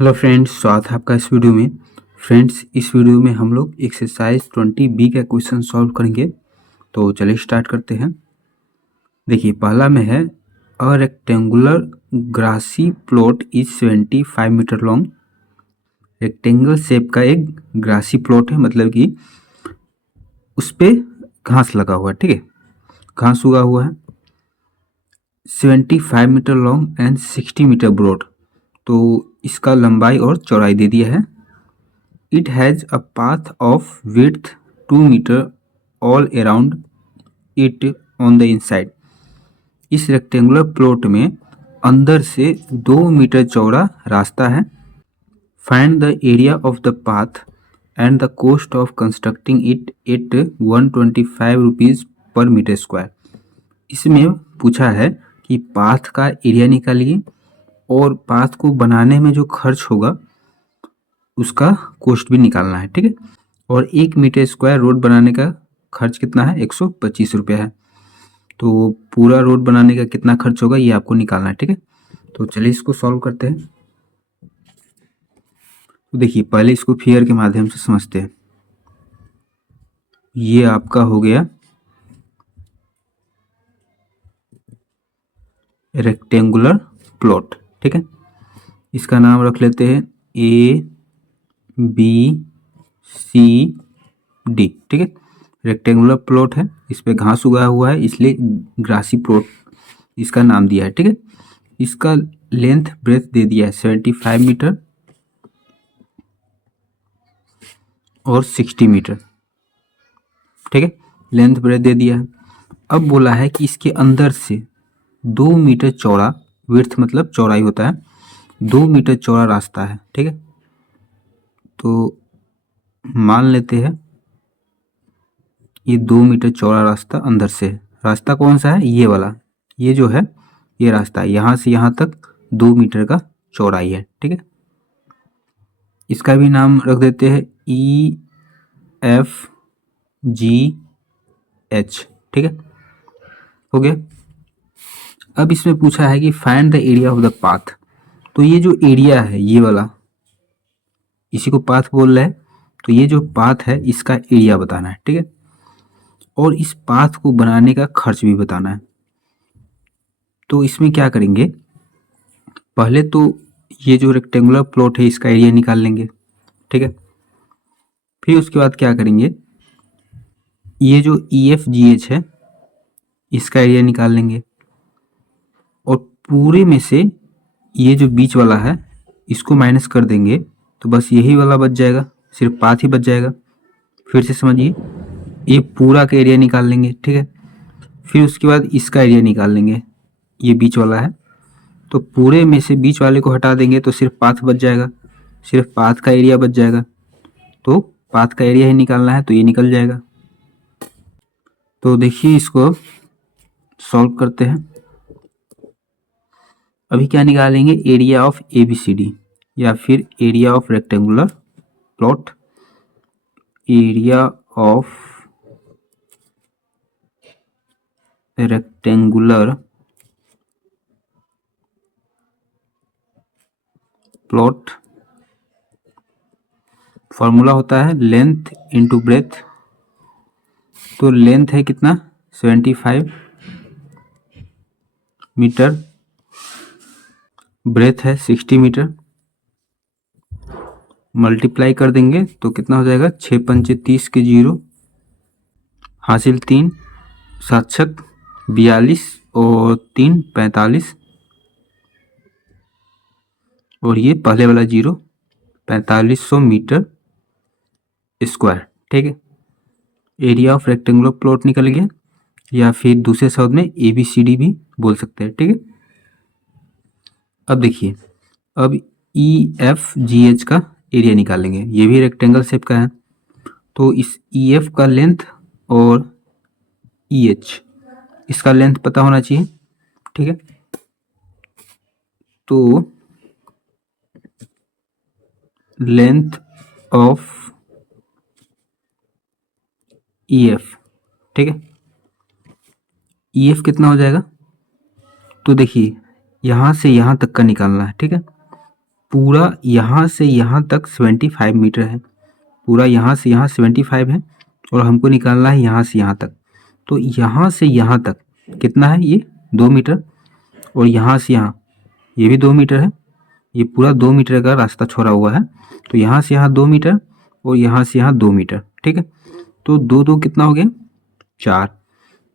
Hello friends, स्वागत है आपका इस वीडियो में। फ्रेंड्स, इस वीडियो में हम लोग एक्सरसाइज 20B का क्वेश्चन सॉल्व करेंगे। तो चलिए स्टार्ट करते हैं। देखिए, पहला में है a rectangular grassy plot is 75 metre long. Rectangle shape का एक ग्रासी प्लॉट है, मतलब कि उस पर घास लगा हुआ है। ठीक है, घास उगा हुआ है। 75 metre long and 60 metre broad. तो इसका लंबाई और चौड़ाई दे दिया है। It has a path of width 2 meter all around it on the inside. इस रेक्टेंगुलर प्लॉट में अंदर से 2 मीटर चौड़ा रास्ता है। Find the area of the path and the cost of constructing it at 125 rupees per meter square. इसमें पूछा है कि पाथ का एरिया निकालिए और पाथ को बनाने में जो खर्च होगा उसका कॉस्ट भी निकालना है। ठीक है, और 1 मीटर स्क्वायर रोड बनाने का खर्च कितना है? 125 रुपया है। तो पूरा रोड बनाने का कितना खर्च होगा ये आपको निकालना है। ठीक है, तो चलिए इसको सॉल्व करते हैं। तो देखिए, पहले इसको फिगर के माध्यम से समझते हैं। ये आपका हो गया रेक्टेंगुलर प्लॉट। ठीक है, इसका नाम रख लेते हैं ABCD। ठीक है, रेक्टेंगुलर प्लॉट है, इस पे घास उगा हुआ है, इसलिए ग्रासी प्लॉट इसका नाम दिया है। ठीक है, इसका लेंथ ब्रेथ दे दिया है 75 मीटर और 60 मीटर। ठीक है, लेंथ ब्रेथ दे दिया है। अब बोला है कि इसके अंदर से 2 मीटर चौड़ा, विड्थ मतलब चौड़ाई होता है, 2 मीटर चौड़ा रास्ता है। ठीक है, तो मान लेते हैं ये 2 मीटर चौड़ा रास्ता अंदर से है। रास्ता कौन सा है? ये वाला, ये जो है ये रास्ता है, यहाँ से यहाँ तक 2 मीटर का चौड़ाई है। ठीक है, इसका भी नाम रख देते हैं EFGH। ठीक है, हो गया। अब इसमें पूछा है कि find the area of the path. तो ये जो एरिया है ये वाला, इसी को पाथ बोल रहे हैं। तो ये जो पाथ है इसका एरिया बताना है। ठीक है, और इस पाथ को बनाने का खर्च भी बताना है। तो इसमें क्या करेंगे, पहले तो ये जो रेक्टेंगुलर प्लॉट है इसका एरिया निकाल लेंगे। ठीक है, फिर उसके बाद क्या करेंगे, ये जो EFGH है इसका एरिया निकाल लेंगे, और पूरे में से ये जो बीच वाला है इसको माइनस कर देंगे, तो बस यही वाला बच जाएगा, सिर्फ पाथ ही बच जाएगा। फिर से समझिए, ये पूरा का एरिया निकाल लेंगे। ठीक है, फिर उसके बाद इसका एरिया निकाल लेंगे, ये बीच वाला है, तो पूरे में से बीच वाले को हटा देंगे तो सिर्फ पाथ बच जाएगा, सिर्फ पाथ का एरिया बच जाएगा। तो पाथ का एरिया ही निकालना है, तो ये निकल जाएगा। तो देखिए, इसको सॉल्व करते हैं। अभी क्या निकालेंगे? एरिया ऑफ ABCD या फिर area of rectangular plot. Area of rectangular plot formula होता है लेंथ इंटू ब्रेथ। तो लेंथ है कितना? 75 मीटर, ब्रेथ है 60 मीटर, मल्टीप्लाई कर देंगे तो कितना हो जाएगा? 6 पंचे 30 के 0, हासिल 3, 7 छक 42 और 3 45, और ये पहले वाला 0, 4500 मीटर स्क्वायर। ठीक है, एरिया ऑफ रेक्टेंगुलर प्लॉट निकल गया, या फिर दूसरे शब्द में ABCD भी बोल सकते हैं। ठीक है, अब देखिए, अब EFGH का एरिया निकालेंगे। ये भी रेक्टेंगल शेप का है, तो इस EF का लेंथ और EH इसका लेंथ पता होना चाहिए। ठीक है, तो लेंथ ऑफ EF, ठीक है, EF कितना हो जाएगा? तो देखिए, यहाँ से यहाँ तक का निकालना है। ठीक है, पूरा यहाँ से यहाँ तक 75 मीटर है, पूरा यहाँ से यहाँ 75 है और हमको निकालना है यहाँ से यहाँ तक। तो यहाँ से यहाँ तक कितना है, ये 2 मीटर, और यहाँ से यहाँ ये भी 2 मीटर है, ये पूरा 2 मीटर का रास्ता छोड़ा हुआ है। तो यहाँ से यहाँ 2 मीटर और यहाँ से यहाँ 2 मीटर, ठीक है। तो दो दो कितना हो गया, 4,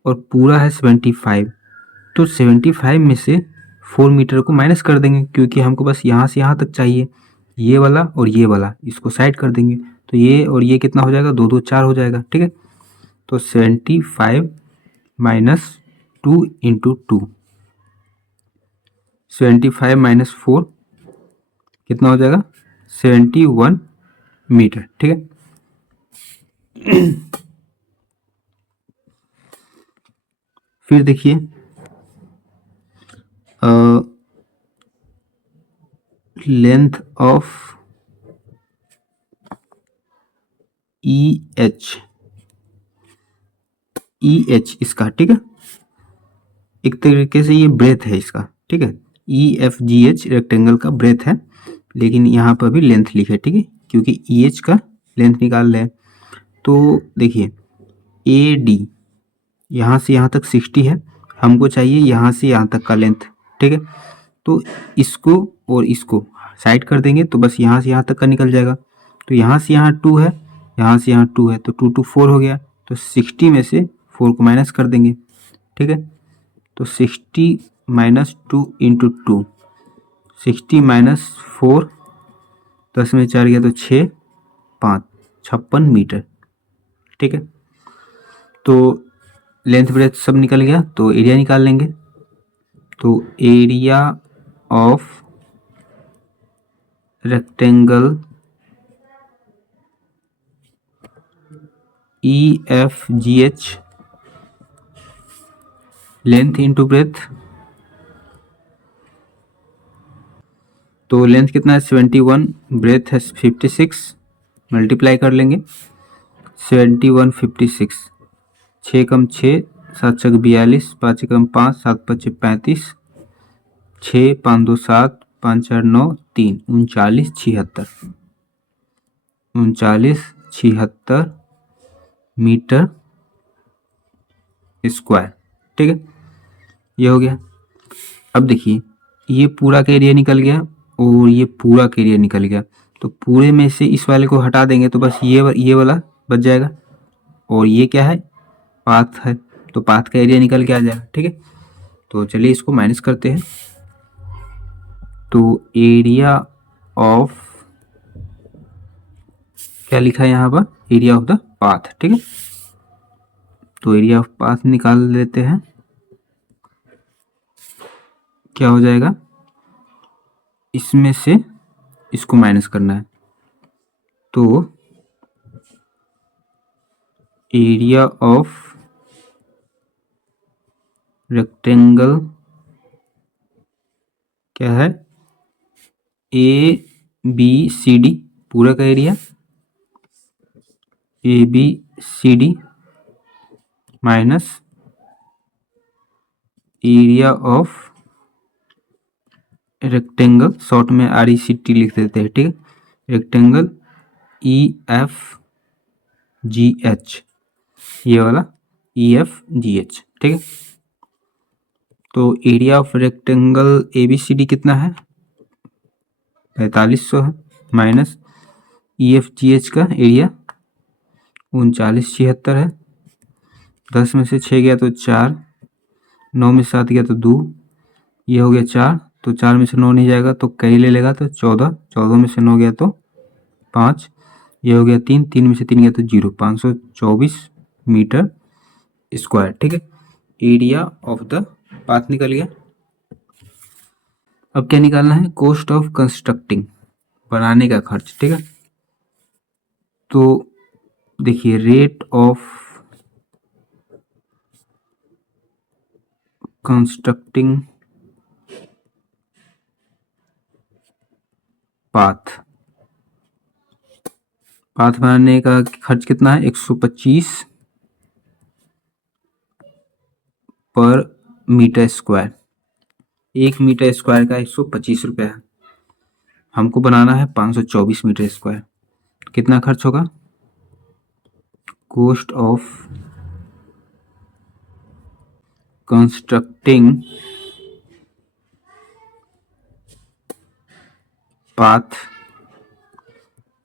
और पूरा है 75। तो 75 में से 4 मीटर को माइनस कर देंगे, क्योंकि हमको बस यहाँ से यहाँ तक चाहिए, ये वाला और ये वाला, इसको साइड कर देंगे। तो ये और ये कितना हो जाएगा, 2 2 4 हो जाएगा, ठीक है। तो 75 माइनस 2 इंटू 2, 75 माइनस 4 कितना हो जाएगा, 71 मीटर, ठीक है। फिर देखिए लेंथ ऑफ ई एच इसका, ठीक है। एक तरीके से ये ब्रेथ है इसका, ठीक है। EFGH रेक्टेंगल का ब्रेथ है, लेकिन यहाँ पर भी लेंथ लिखे, ठीक है, क्योंकि EH का लेंथ निकाल रहे हैं। तो देखिए AD यहाँ से यहाँ तक 60 है, हमको चाहिए यहाँ से यहाँ तक का लेंथ, ठीक है। तो इसको और इसको साइड कर देंगे तो बस यहाँ से यहाँ तक का निकल जाएगा। तो यहाँ से यहाँ 2 है, यहाँ से यहाँ 2 है, तो 2 2 4 हो गया। तो 60 में से 4 को माइनस कर देंगे, ठीक है। तो 60 माइनस 2 इंटू 2, 60 माइनस 4, 10 में 4 गया तो 6 5 56 मीटर, ठीक है। तो लेंथ ब्रेथ सब निकल गया, तो एरिया निकाल लेंगे। तो area of rectangle EFGH, length into breath, तो लेंथ कितना है 71, ब्रेथ है 56, मल्टीप्लाई कर लेंगे 71 56, 6 कम 6 7 छक 42, 5 कम 5 7 5 35, 6 5 2 7 5 4 9 3 39 76, 39 76 मीटर स्क्वायर, ठीक है। ये हो गया। अब देखिए ये पूरा का एरिया निकल गया और ये पूरा का एरिया निकल गया। तो पूरे में से इस वाले को हटा देंगे तो बस ये वाला बच जाएगा, और ये क्या है, पाथ है, तो पाथ का एरिया निकल के आ जाएगा, ठीक है। तो चलिए इसको माइनस करते हैं। तो एरिया ऑफ, क्या लिखा है यहाँ पर, एरिया ऑफ द पाथ, ठीक है। तो एरिया ऑफ पाथ निकाल लेते हैं, क्या हो जाएगा, इसमें से इसको माइनस करना है। तो एरिया ऑफ रेक्टेंगल क्या है, ABCD, पूरा का area ABCD minus area of rectangle, short में RECT लिख देते हैं, ठीक है, रेक्टेंगल EFGH, ये वाला EFGH, ठीक है। तो एरिया ऑफ रेक्टेंगल ABCD कितना है, 4500 है, माइनस EFGH का एरिया 3976 है, 10 में से 6 गया तो 4, 9 में 7 गया तो 2, ये हो गया 4, तो 4 में से 9 नहीं जाएगा तो कई ले लेगा तो 14, 14 में से 9 गया तो 5, ये हो गया 3, 3 में से 3 गया तो 0, 524 मीटर स्क्वायर, ठीक है। एरिया ऑफ द पाथ निकल गया। अब क्या निकालना है, कॉस्ट ऑफ कंस्ट्रक्टिंग, बनाने का खर्च, ठीक है। तो देखिए rate of constructing path, path बनाने का खर्च कितना है, 125 पर मीटर स्क्वायर, 1 मीटर स्क्वायर का 125 रुपया है। हमको बनाना है 524 मीटर स्क्वायर। कितना खर्च होगा? कॉस्ट ऑफ कंस्ट्रक्टिंग पाथ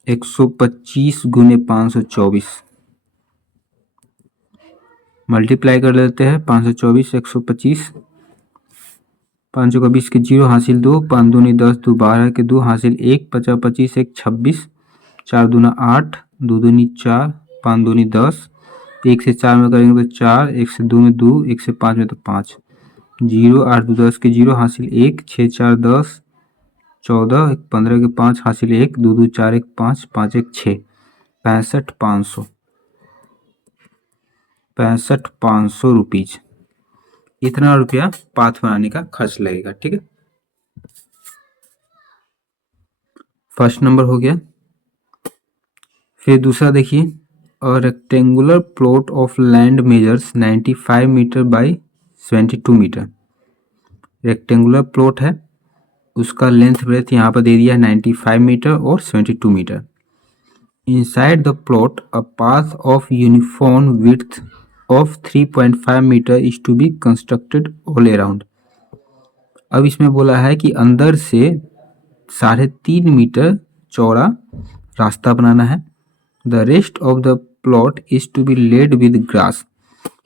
125 गुने 524, मल्टीप्लाई कर लेते हैं 524 125, 5 का 20 के 0 हासिल 2, 5 दूनी 10 2 12 के 2 हासिल 1, 50 25 1 26, 4 दूना 8, 2 दूनी 4, 5 दूनी 10, 1 से 4 में करेंगे तो 4, 1 से 2 में 2, 1 से 5 में तो 5, 0 8 2 10 के 0 हासिल 1, 6 4 10, 14 15 के 5 हासिल 1, 2 2 4 1 5, 5 1 6, 65,500 रुपीज। इतना रुपया पाथ बनाने का खर्च लगेगा। ठीक है, फर्स्ट नंबर हो गया। फिर दूसरा देखिए, a rectangular plot of land measures 95 metre by 72 metre. Rectangular plot है, उसका लेंथ ब्रेथ यहाँ पर दे दिया है 95 मीटर और 72 metre. Inside the plot a path of uniform width of 3.5 metre is to be constructed all around. अब इसमें बोला है कि अंदर से 3.5 मीटर चौड़ा रास्ता बनाना है। The rest of the plot is to be laid with grass,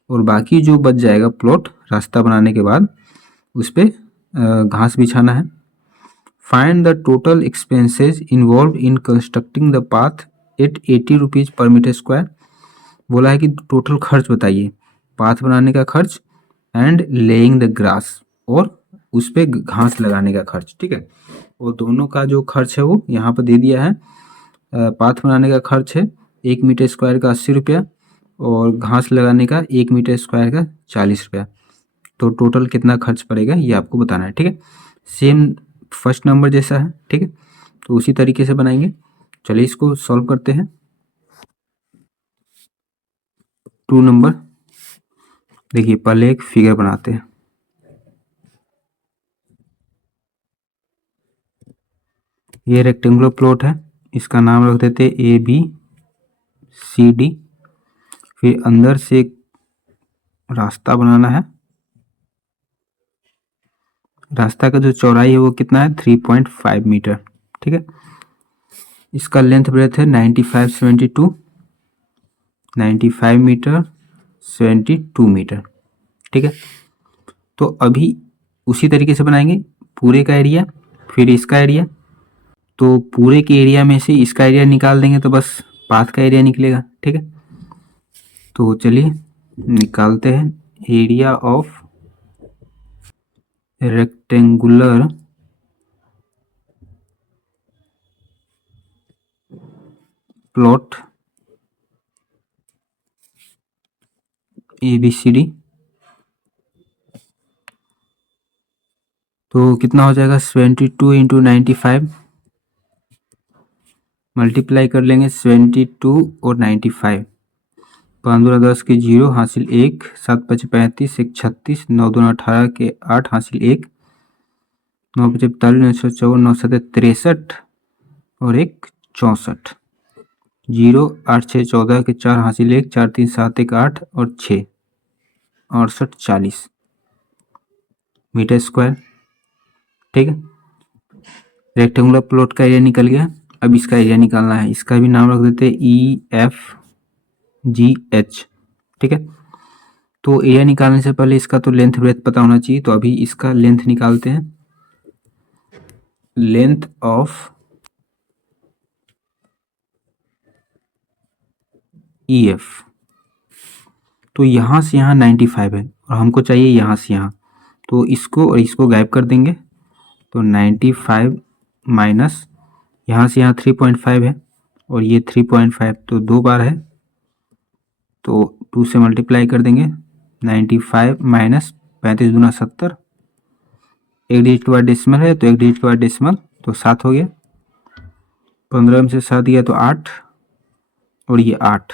और बाकी जो बच जाएगा प्लॉट रास्ता बनाने के बाद उस पर घास बिछाना है। Find the total expenses involve in constructing the path at 80 rupees per metre square. बोला है कि टोटल खर्च बताइए, पाथ बनाने का खर्च एंड लेइंग द ग्रास, और उस पर घास लगाने का खर्च। ठीक है, और दोनों का जो खर्च है वो यहाँ पर दे दिया है। पाथ बनाने का खर्च है 1 मीटर स्क्वायर का 80 रुपया, और घास लगाने का 1 मीटर स्क्वायर का 40 रुपया। तो टोटल कितना खर्च पड़ेगा ये आपको बताना है। ठीक है, सेम फर्स्ट नंबर जैसा है। ठीक है, तो उसी तरीके से बनाएंगे। चलिए इसको सॉल्व करते हैं। 2 नंबर देखिए, पहले एक फिगर बनाते हैं। ये रेक्टेंगुलर प्लॉट है, इसका नाम रख देते हैं ABCD। फिर अंदर से एक रास्ता बनाना है। रास्ता का जो चौड़ाई है वो कितना है? 3.5 मीटर। ठीक है, इसका लेंथ ब्रेथ है 95 मीटर 72 मीटर। ठीक है, तो अभी उसी तरीके से बनाएंगे पूरे का एरिया, फिर इसका एरिया। तो पूरे के एरिया में से इसका एरिया निकाल देंगे तो बस पाथ का एरिया निकलेगा। ठीक है, तो चलिए निकालते हैं। Area of rectangular plot ABCD, तो कितना हो जाएगा? 72 इंटू 95, मल्टीप्लाई कर लेंगे 72 और 95। 5 दूना 10 के 0 हासिल 1, 7 5 35 1 36, 9 दूना 18 के 8 हासिल 1, 9 5 45 9 54 9 7 63 और 1 64, 0 8 6 14 के 4 हासिल 1, 4 3 7 1 8 और 6 68 40 मीटर स्क्वायर। ठीक है, रेक्टेंगुलर प्लॉट का एरिया निकल गया। अब इसका एरिया निकालना है, इसका भी नाम रख देते हैं EFGH। ठीक है, तो एरिया निकालने से पहले इसका तो लेंथ ब्रेथ पता होना चाहिए, तो अभी इसका लेंथ निकालते हैं। लेंथ ऑफ EF, तो यहाँ से यहाँ 95 है और हमको चाहिए यहाँ से यहाँ, तो इसको और इसको गायब कर देंगे। तो 95 माइनस यहाँ से यहाँ 3.5 है और ये 3.5, तो 2 बार है, तो 2 से मल्टीप्लाई कर देंगे। 95 माइनस 35 दूना 70, एक डिजिट के बाद डेसिमल है तो एक डिजिट के बाद डेसिमल, तो 7 हो गया। 15 में से 7 गया तो 8, और ये 8।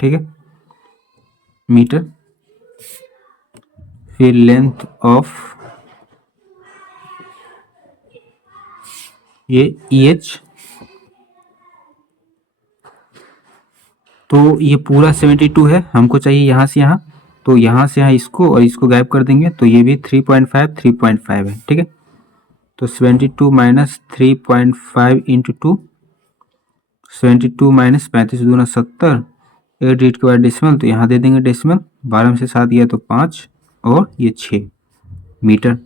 ठीक है, मीटर। फिर लेंथ ऑफ ये EH, तो ये पूरा 72 है, हमको चाहिए यहाँ से यहाँ, तो यहाँ से यहाँ इसको और इसको गायब कर देंगे, तो ये भी 3.5 3.5 है, ठीक है। तो 72 माइनस 3.5 इंटू 2, 72 माइनस 35 दूना 70, 8 डिजिट के बाद डेसिमल, तो यहाँ दे देंगे डेसिमल, 12 में से 7 गया तो 5 और ये 6 मीटर।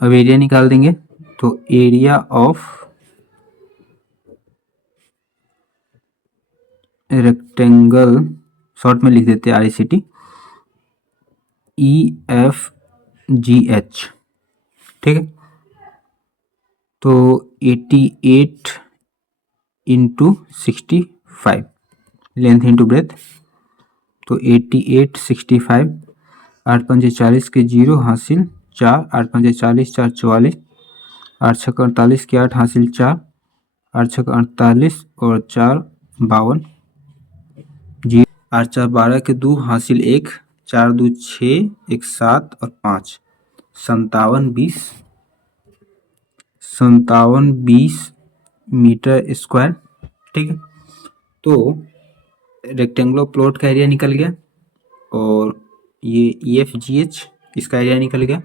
अब एरिया निकाल देंगे, तो एरिया ऑफ रेक्टेंगल, शॉर्ट में लिख देते हैं RECT, EFGH, ठीक है। तो 88 इंटू 65, लेंथ इंटू ब्रेथ, तो 88 65, 8 पंजे 40 के 0 हासिल 4, 8 पंजे 40 4 44, 8 छक 48 के 8 हासिल 4, 8 छक 48 और 4 52, 8 4 12 के 2 हासिल 1, 4 2 6, 1 7 और 5, 57 मीटर स्क्वायर, ठीक है। तो रेक्टेंगुलर प्लॉट का एरिया निकल गया और ये EFGH इसका एरिया निकल गया,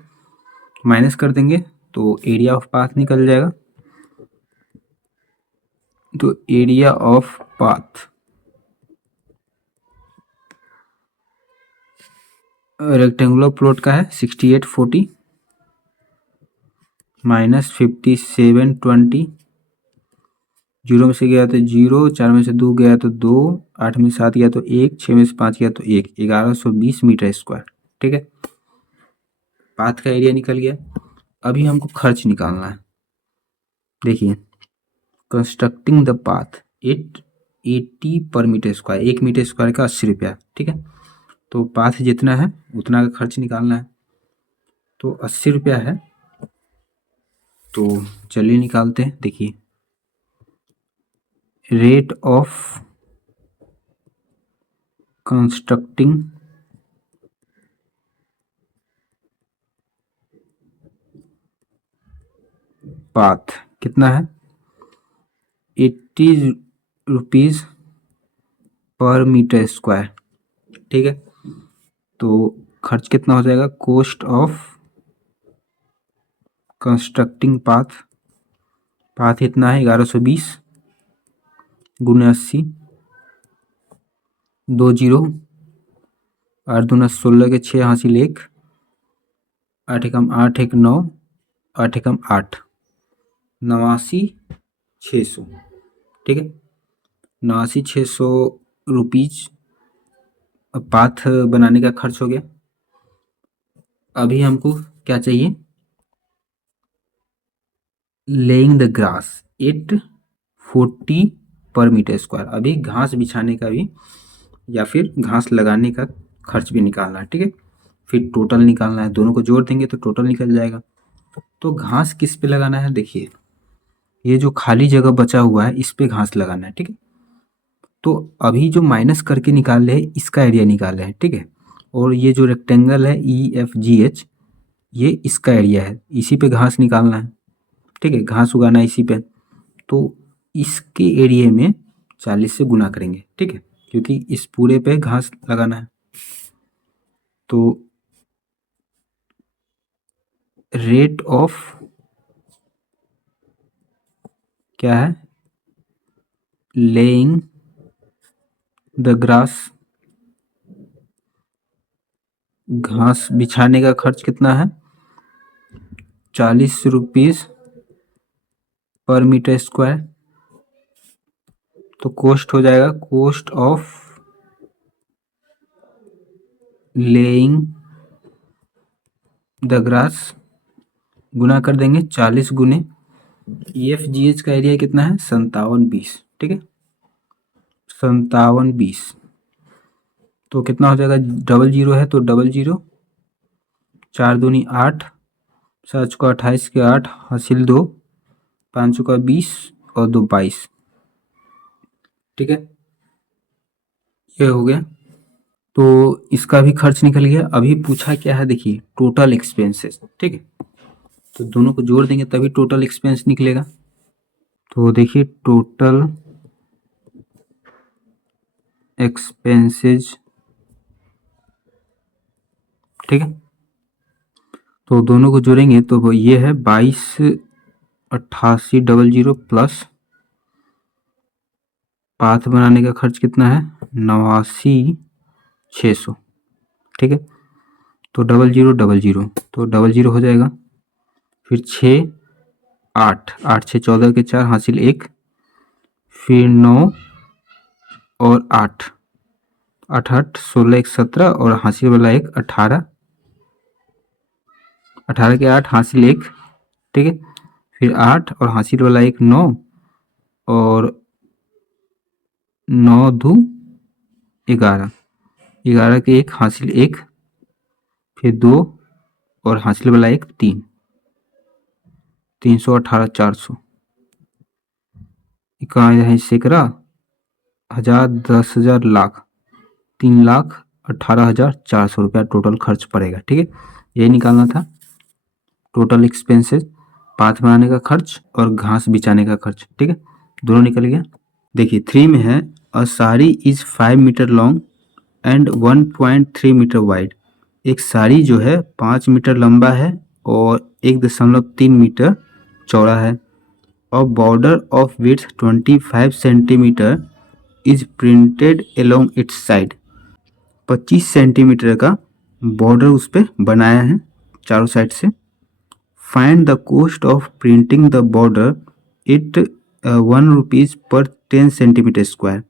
माइनस कर देंगे तो एरिया ऑफ पाथ निकल जाएगा। तो area of path rectangular plot का है 6840 माइनस 5720, 0 में से गया तो 0, 4 में से 2 गया तो 2, 8 में से 7 गया तो 1, 6 में से 5 गया तो 1, 1120 मीटर स्क्वायर, ठीक है। पाथ का एरिया निकल गया। अभी हमको खर्च निकालना है। देखिए, कंस्ट्रक्टिंग द पाथ 80 पर मीटर स्क्वायर, 1 मीटर स्क्वायर का 80 रुपया, ठीक है। तो पाथ जितना है उतना का खर्च निकालना है, तो 80 रुपया है। तो चलिए निकालते हैं। देखिए, रेट ऑफ कंस्ट्रक्टिंग पाथ कितना है, 80 रुपीज़ पर मीटर स्क्वायर, ठीक है। तो खर्च कितना हो जाएगा, कॉस्ट ऑफ कंस्ट्रक्टिंग पाथ इतना है 1120 गुने 80, 2 0, 8 दूना 16 के 6 हासिल 1, 8 एकम 8 1 9, 8 एकम 8, 89,600, ठीक है। 89,600 रुपीज पाथ बनाने का खर्च हो गया। अभी हमको क्या चाहिए, लेइंग द ग्रास 840 पर मीटर स्क्वायर। अभी घास बिछाने का भी या फिर घास लगाने का खर्च भी निकालना है, ठीक है। फिर टोटल निकालना है, दोनों को जोड़ देंगे तो टोटल निकल जाएगा। तो घास किस पे लगाना है, देखिए ये जो खाली जगह बचा हुआ है इस पे घास लगाना है, ठीक है। तो अभी जो माइनस करके निकाल रहे हैं इसका एरिया निकाल रहे हैं, ठीक है। और ये जो रेक्टेंगल है EFGH ये इसका एरिया है, इसी पे घास निकालना है, ठीक है। घास उगाना है इसी पे, तो इसके एरिया में 40 से गुना करेंगे, ठीक है, क्योंकि इस पूरे पे घास लगाना है। तो रेट ऑफ क्या है, लेइंग द ग्रास, घास बिछाने का खर्च कितना है, 40 रुपीज़ पर मीटर स्क्वायर। तो कॉस्ट हो जाएगा, cost of laying the grass, गुना कर देंगे 40 गुने EFGH का एरिया कितना है 5720, ठीक है, 5720। तो कितना हो जाएगा, 00 है तो 00, 4 दूनी 8, 7 चौका 28 के 8 हासिल 2, 5 चौका 20 और 2 22, ठीक है। ये हो गया। तो इसका भी खर्च निकल गया। अभी पूछा क्या है, देखिए टोटल एक्सपेंसेस, ठीक है। तो दोनों को जोड़ देंगे तभी टोटल एक्सपेंस निकलेगा। तो देखिए टोटल एक्सपेंसेस, ठीक है। तो दोनों को जोड़ेंगे तो वो ये है 22,88,00 प्लस पाथ बनाने का खर्च कितना है 89,600, ठीक है। तो 0000 तो 00 हो जाएगा। फिर 6 8 8 6 14 के 4 हासिल 1, फिर 9 और 8 8 8 16 1 17 और हासिल वाला 1 18 18 के 8 हासिल 1, ठीक है। फिर 8 और हासिल वाला 1 9 और 9 2 11 11 के 1 हासिल 1, फिर 2 और हासिल वाला 1 3 318 400 इक्यावन है सैकड़ा 1000 10,000 लाख 3,18,400 रुपया टोटल खर्च पड़ेगा, ठीक है। यही निकालना था टोटल एक्सपेंसेस, पाथ बनाने का खर्च और घास बिछाने का खर्च, ठीक है। दोनों निकल गया। देखिए 3 में है a sari is 5 metre long and 1.3 metre wide. एक साड़ी जो है 5 मीटर लंबा है और 1.3 मीटर चौड़ा है। और border of width 25 centimetre is printed along it's side. 25 centimetre का बॉर्डर उस पर बनाया है चारों साइड से। Find the cost of printing the border it 1 rupees पर 10 सेंटीमीटर स्क्वायर।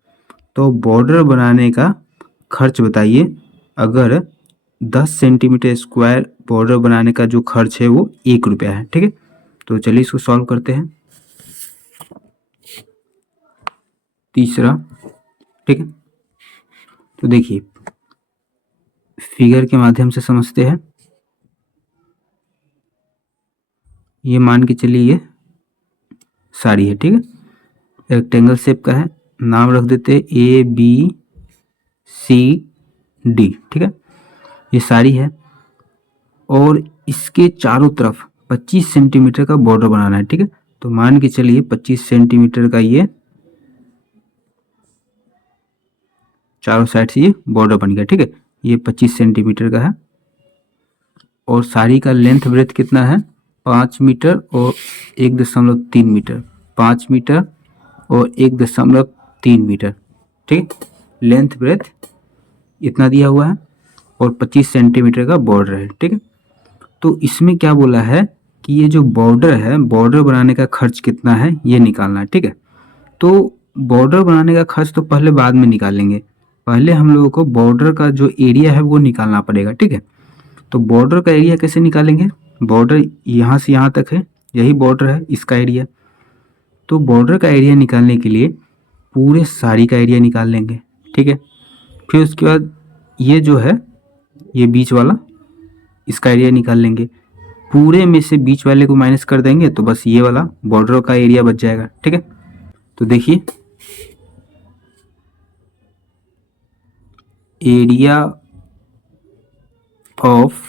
तो बॉर्डर बनाने का खर्च बताइए अगर 10 सेंटीमीटर स्क्वायर बॉर्डर बनाने का जो खर्च है वो 1 रुपया है, ठीक है। तो चलिए इसको सॉल्व करते हैं। तीसरा, ठीक है। तो देखिए फिगर के माध्यम से समझते हैं। ये मान के चलिए ये साड़ी है, ठीक है। रेक्टेंगल शेप का है, नाम रख देते ABCD, ठीक है। ये साड़ी है और इसके चारों तरफ 25 सेंटीमीटर का बॉर्डर बनाना है, ठीक है। तो मान के चलिए 25 सेंटीमीटर का ये चारों साइड से ये बॉर्डर बन गया, ठीक है। ये 25 सेंटीमीटर का है और साड़ी का लेंथ ब्रेथ कितना है 5 मीटर और 1.3 मीटर, 5 मीटर और 1.3 मीटर, ठीक। लेंथ ब्रेथ इतना दिया हुआ है और 25 सेंटीमीटर का बॉर्डर है, ठीक है। तो इसमें क्या बोला है कि ये जो बॉर्डर है, बॉर्डर बनाने का खर्च कितना है ये निकालना है, ठीक है। तो बॉर्डर बनाने का खर्च तो पहले बाद में निकालेंगे, पहले हम लोगों को बॉर्डर का जो एरिया है वो निकालना पड़ेगा, ठीक है। तो बॉर्डर का एरिया कैसे निकालेंगे, बॉर्डर यहाँ से यहाँ तक है, यही बॉर्डर है इसका एरिया। तो बॉर्डर का एरिया निकालने के लिए पूरे साड़ी का एरिया निकाल लेंगे, ठीक है। फिर उसके बाद ये जो है ये बीच वाला इसका एरिया निकाल लेंगे, पूरे में से बीच वाले को माइनस कर देंगे तो बस ये वाला बॉर्डर का एरिया बच जाएगा, ठीक है। तो देखिए एरिया ऑफ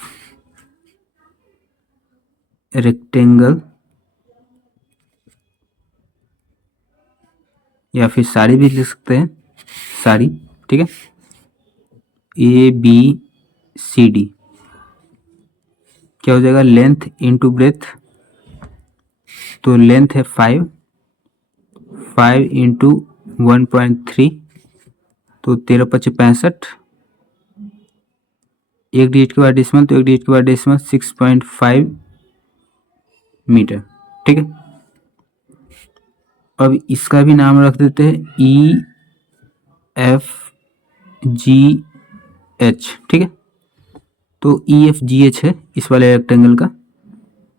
रेक्टेंगल या फिर साड़ी भी लिख सकते हैं, साड़ी, ठीक है। ABCD क्या हो जाएगा लेंथ इंटू ब्रेथ, तो लेंथ है 5 इंटू 1.3 तो 13 5 65, एक डिजिट के बाद डेसिमल तो एक डिजिट के बाद डेसिमल 6.5 मीटर, ठीक है। अब इसका भी नाम रख देते हैं EFGH, ठीक है। तो EFGH है इस वाले रेक्टेंगल का।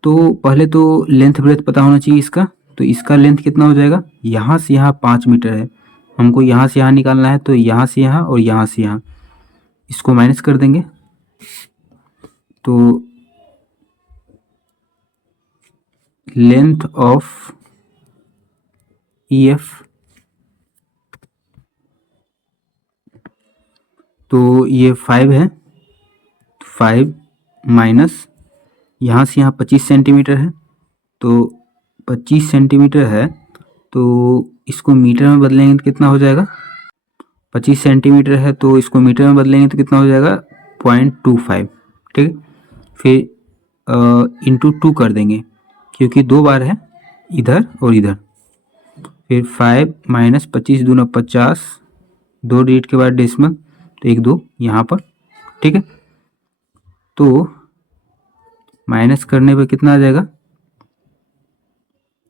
तो पहले तो लेंथ ब्रेथ पता होना चाहिए इसका, तो इसका लेंथ कितना हो जाएगा, यहाँ से यहाँ 5 मीटर है, हमको यहाँ से यहाँ निकालना है, तो यहाँ से यहाँ और यहाँ से यहाँ इसको माइनस कर देंगे। तो लेंथ ऑफ EF तो ये 5 है, 5 माइनस यहाँ से यहाँ 25 सेंटीमीटर है, तो 25 सेंटीमीटर है तो इसको मीटर में बदलेंगे तो कितना हो जाएगा, 25 सेंटीमीटर है तो इसको मीटर में बदलेंगे तो कितना हो जाएगा 0.25, ठीक है। फिर इंटू 2 कर देंगे क्योंकि 2 बार है इधर और इधर। फिर 5 माइनस 25 दूना 50, 2 डिजिट के बाद डेसिमल तो 1 2 यहाँ पर, ठीक है। तो माइनस करने पर कितना आ जाएगा,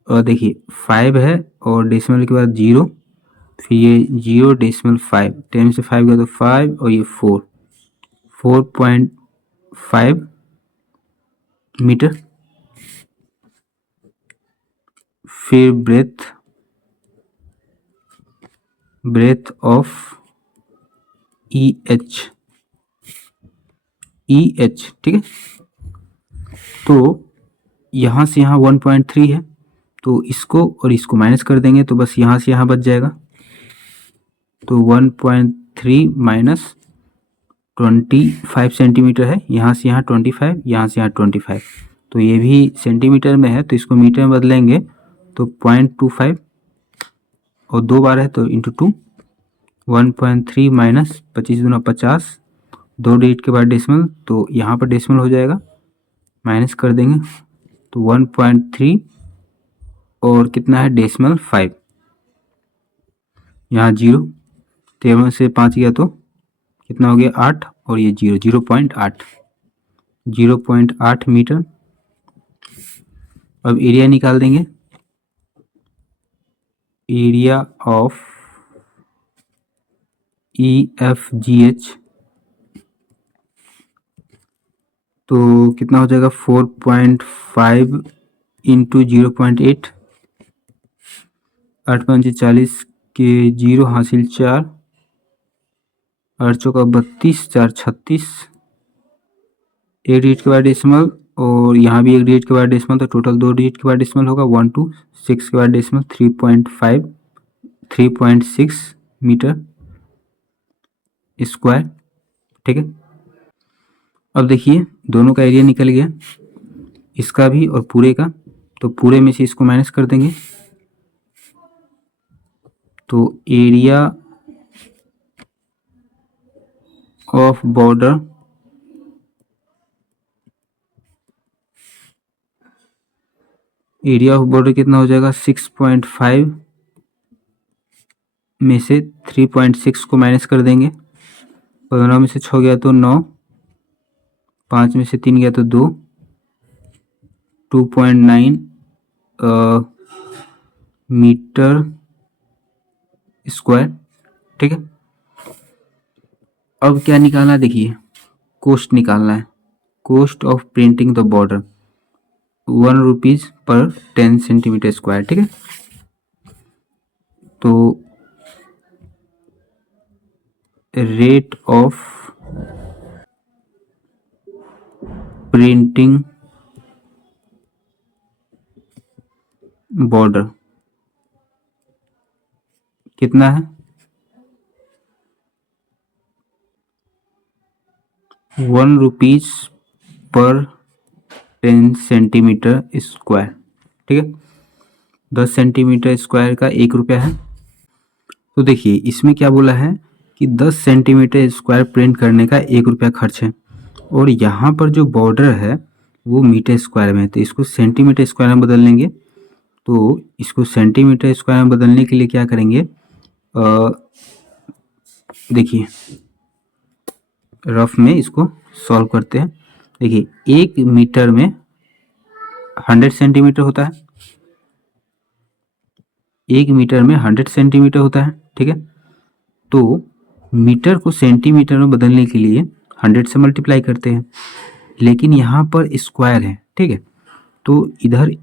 और देखिए 5 है और डेसिमल के बाद 0, फिर ये 0.5, 10 से 5 गया तो 5 और ये 4.5 मीटर। फिर ब्रेथ ऑफ EH, ठीक है। तो यहाँ से यहाँ 1.3 है तो इसको और इसको माइनस कर देंगे तो बस यहाँ से यहाँ बच जाएगा। तो 1.3 माइनस 25 सेंटीमीटर है, यहाँ से यहाँ 25, यहाँ से यहाँ 25, तो ये भी सेंटीमीटर में है तो इसको मीटर में बदलेंगे तो 0.25 और 2 बार है तो इंटू 2, 1.3 माइनस 25 दूना 50, 2 डिजिट के बाद डेसिमल तो यहाँ पर डेसिमल हो जाएगा, माइनस कर देंगे तो 1.3 और कितना है डेसिमल 5, यहाँ 0, 13 से 5 गया तो कितना हो गया 8 और ये 0.8 मीटर। अब एरिया निकाल देंगे, एरिया ऑफ EFGH तो कितना हो जाएगा 4.5 इंटू 0.8, 8 5 40 के 0 हासिल 4, 8 चौका 32, 4 36, 1 डिजिट के बाद डेसिमल और यहाँ भी 1 डिजिट के बाद डेसिमल तो टोटल 2 डिजिट के बाद डेसिमल होगा 1 2 6 के बाद डेसिमल 3.6 मीटर स्क्वायर, ठीक है। अब देखिए दोनों का एरिया निकल गया, इसका भी और पूरे का, तो पूरे में से इसको माइनस कर देंगे तो एरिया ऑफ बॉर्डर कितना हो जाएगा 6.5 में से 3.6 को माइनस कर देंगे, 15 में से 6 गया तो 9, 5 में से 3 गया तो 2, 2.9 मीटर स्क्वायर, ठीक है। अब क्या निकालना है, देखिए कॉस्ट निकालना है, cost of printing the border 1 rupees per 10 centimetre square, ठीक है। तो रेट ऑफ प्रिंटिंग बॉर्डर कितना है 1 रुपीज पर 10 सेंटीमीटर स्क्वायर, ठीक है। 10 सेंटीमीटर स्क्वायर का 1 रुपया है। तो देखिए इसमें क्या बोला है कि 10 सेंटीमीटर स्क्वायर प्रिंट करने का 1 रुपया खर्च है और यहाँ पर जो बॉर्डर है वो मीटर स्क्वायर में है तो इसको सेंटीमीटर स्क्वायर में बदल लेंगे। तो इसको सेंटीमीटर स्क्वायर में बदलने के लिए क्या करेंगे, देखिए रफ में इसको सॉल्व करते हैं। देखिए 1 मीटर में 100 सेंटीमीटर होता है, 1 मीटर में 100 सेंटीमीटर होता है, ठीक है। तो मीटर को सेंटीमीटर में बदलने के लिए 100 से मल्टीप्लाई करते हैं, लेकिन यहाँ पर स्क्वायर है, ठीक है। तो इधर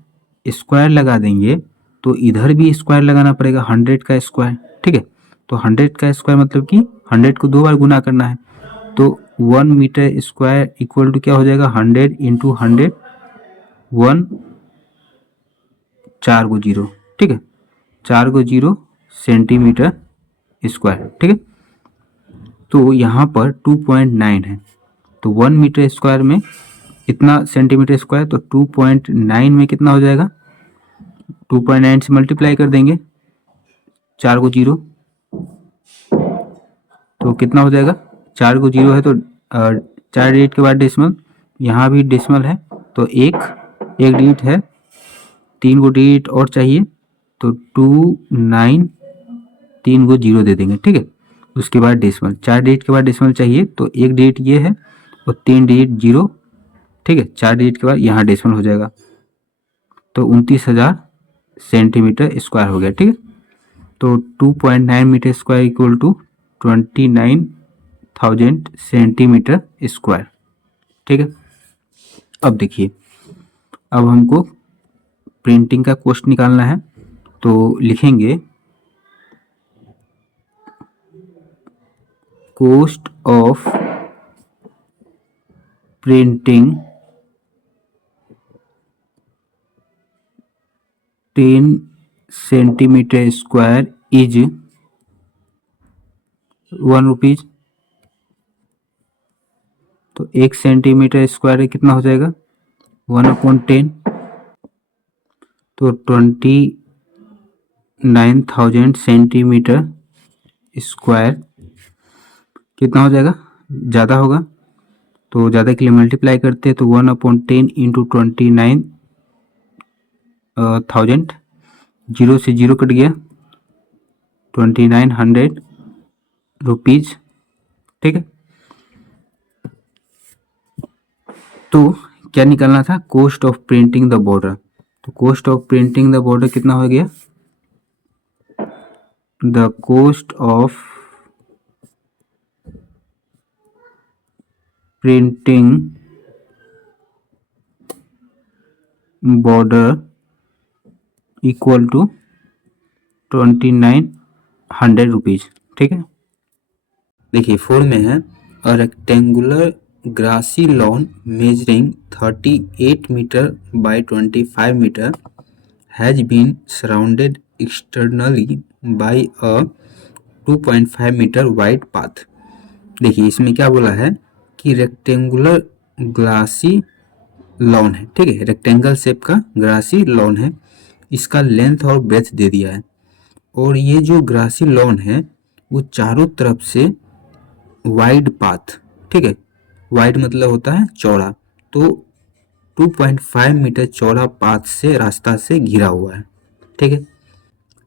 स्क्वायर लगा देंगे तो इधर भी स्क्वायर लगाना पड़ेगा 100 का स्क्वायर, ठीक है। तो 100 का स्क्वायर मतलब कि 100 को 2 बार गुना करना है तो 1 मीटर स्क्वायर इक्वल टू क्या हो जाएगा 100 इंटू 100, 1 4 को 0, ठीक है, 4 को 0 सेंटीमीटर स्क्वायर, ठीक है। तो यहाँ पर 2.9 है तो 1 मीटर स्क्वायर में इतना सेंटीमीटर स्क्वायर, तो 2.9 में कितना हो जाएगा 2.9 से मल्टीप्लाई कर देंगे, 4 को 0, तो कितना हो जाएगा, 4 को 0 है तो 4 डिजिट के बाद डेसिमल, यहाँ भी डेसिमल है तो एक डिजिट है, 3 को डिजिट और चाहिए तो 2 9, 3 को 0 दे देंगे, ठीक है। उसके बाद डेसिमल, 4 डिजिट के बाद डेसिमल चाहिए तो एक डिजिट ये है और 3 डिजिट 0, ठीक है। 4 डिजिट के बाद यहाँ डेसिमल हो जाएगा तो 29,000 सेंटीमीटर स्क्वायर हो गया, ठीक है। तो 2.9 metre square equal to 29,000 centimetre square, ठीक है। अब देखिए, अब हमको प्रिंटिंग का कॉस्ट निकालना है तो लिखेंगे cost of printing 10 centimetre square is 1 rupees. तो 1 सेंटीमीटर स्क्वायर कितना हो जाएगा, 1/10, तो 29,000 सेंटीमीटर स्क्वायर कितना हो जाएगा, ज़्यादा होगा तो ज़्यादा के लिए मल्टीप्लाई करते हैं तो 1/10 इंटू 29,000, 0 से 0 कट गया, 2900 रुपीज़, ठीक है। तो क्या निकालना था, cost of printing the border. तो cost of printing the border कितना हो गया, the cost of printing border equal to 2900 rupees, ठीक है। देखिए 4 में है, a rectangular grassy lawn measuring 38 metre by 25 metre has been surrounded externally by a 2.5 metre wide path. देखिए इसमें क्या बोला है कि रेक्टेंगुलर ग्रासी लॉन है, ठीक है, रेक्टेंगल शेप का ग्रासी लॉन है, इसका लेंथ और ब्रेथ दे दिया है, और ये जो ग्रासी लॉन है वो चारों तरफ से वाइड पाथ, ठीक है, वाइड मतलब होता है चौड़ा, तो 2.5 मीटर चौड़ा पाथ से रास्ता से घिरा हुआ है, ठीक है।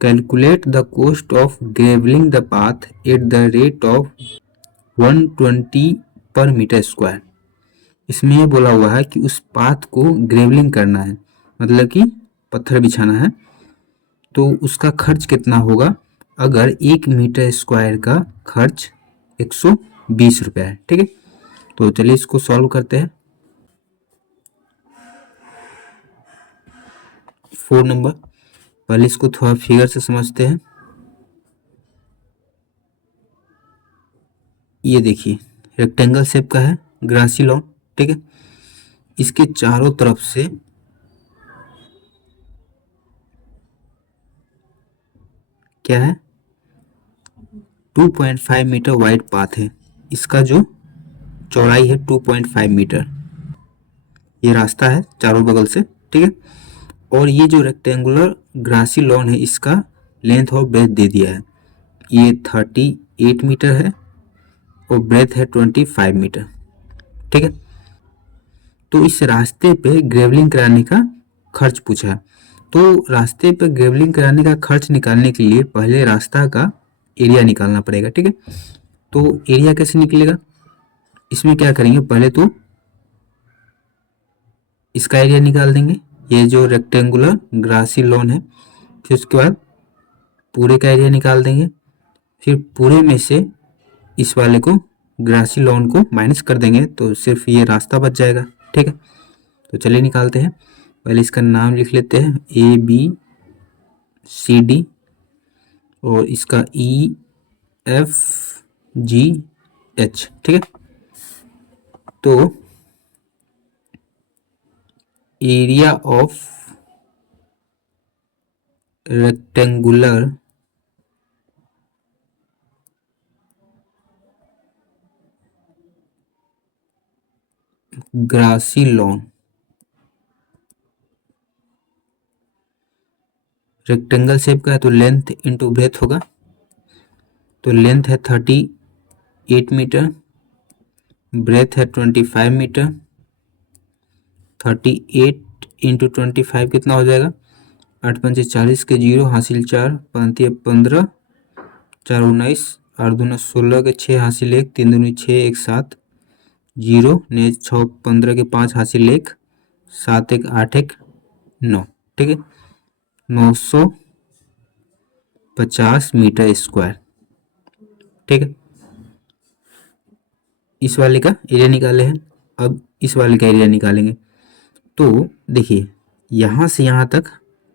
Calculate the cost of gravelling the path at the rate of 120 per metre square. इसमें ये बोला हुआ है कि उस पाथ को ग्रेवलिंग करना है, मतलब कि पत्थर बिछाना है, तो उसका खर्च कितना होगा, अगर 1 मीटर स्क्वायर का खर्च 120 रुपये है, ठीक है। तो चलिए इसको सॉल्व करते हैं। 4 नंबर, पहले इसको थोड़ा फिगर से समझते हैं। ये देखिए रेक्टेंगल शेप का है ग्रासी लॉन, ठीक है, इसके चारों तरफ से क्या है, 2.5 मीटर वाइड पाथ है, इसका जो चौड़ाई है 2.5 मीटर, ये रास्ता है चारों बगल से, ठीक है। और ये जो रेक्टेंगुलर ग्रासी लॉन है इसका लेंथ और ब्रेथ दे दिया है, ये 38 मीटर है और ब्रेथ है 25 मीटर, ठीक है। तो इस रास्ते पे ग्रेवलिंग कराने का खर्च पूछा है, तो रास्ते पे ग्रेवलिंग कराने का खर्च निकालने के लिए पहले रास्ता का एरिया निकालना पड़ेगा, ठीक है। तो एरिया कैसे निकलेगा, इसमें क्या करेंगे, पहले तो इसका एरिया निकाल देंगे, ये जो रेक्टेंगुलर ग्रासी लॉन है, फिर उसके बाद पूरे का एरिया निकाल देंगे, फिर पूरे में से इस वाले को ग्रासी लॉन को माइनस कर देंगे तो सिर्फ ये रास्ता बच जाएगा, ठीक है। तो चलिए निकालते हैं, पहले इसका नाम लिख लेते हैं ABCD और इसका EFGH, ठीक है। तो area of rectangular grassy lawn rectangle shape का है तो लेंथ इंटू ब्रेथ होगा। तो लेंथ है 38 मीटर, ब्रेथ है 25 मीटर। 38 इंटू 25 कितना हो जाएगा? 8 पंचे 40 के 0 हासिल 4 पंती 15 4 19 8 दूना 16 के 6 हासिल 1 3 दूनी 6 1 7 0 ने 6 15 के 5 हासिल 1 7 1 8 1 9। ठीक है, 950 मीटर स्क्वायर। ठीक है, इस वाले का एरिया निकाले हैं। अब इस वाले का एरिया निकालेंगे। तो देखिए यहाँ से यहाँ तक